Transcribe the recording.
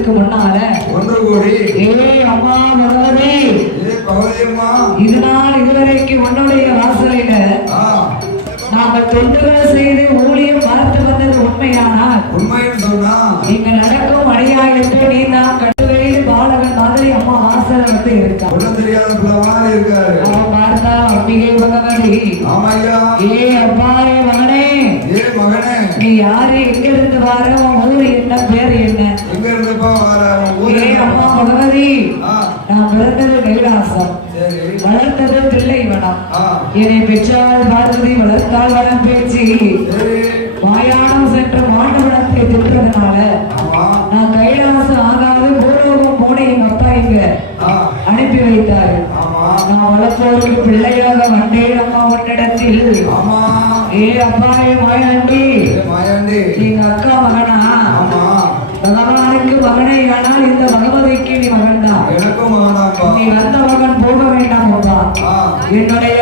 வருஷத்துக்கு முன்னால 1 கோடி. அம்மா பகவதி, இதனால் இதுவரைக்கும் உன்னுடைய வாசலில நாங்கள் தொண்டுகள் செய்து ஊழியம் பார்த்து வந்தது உண்மையானால் நீங்க நடக்கும் அடியாயத்தை நீ நான் கட்டுவையில் பாலகன் மாதிரி அம்மா வாசல வந்து இருக்கா. அவன் பார்த்தா அம்பிகை பகவதி, அப்பாயே மகனே, நீ யாரு, எங்க இருந்து வார, உன் ஊரு என்ன, பேரு என்ன? அம்மா பகவதி, நான் பிறந்தது கைலாசம், வளர்த்தது பிள்ளைவனம். என்னை பெற்றால் பார்வதி, வளர்த்தால் வனம் பேச்சு. மாயானம் சென்று மாண்டவனத்தை திட்டதுனால நான் கைலாசம் ஆகாது பூலோகம் போன எங்க அப்பா இங்க அனுப்பி வைத்தாரு. நான் வளர்ப்பவருக்கு பிள்ளையாக வந்தேன் அம்மா உன்னிடத்தில். அப்பாயே மாயாண்டி, எங்க அக்கா மகனா, பகவானுக்கு மகனே, ஆனால் இந்த பகவதிக்கு நீ மகன் தான். நீ வந்த மகன் போக வேண்டாம் அப்பா. என்னுடைய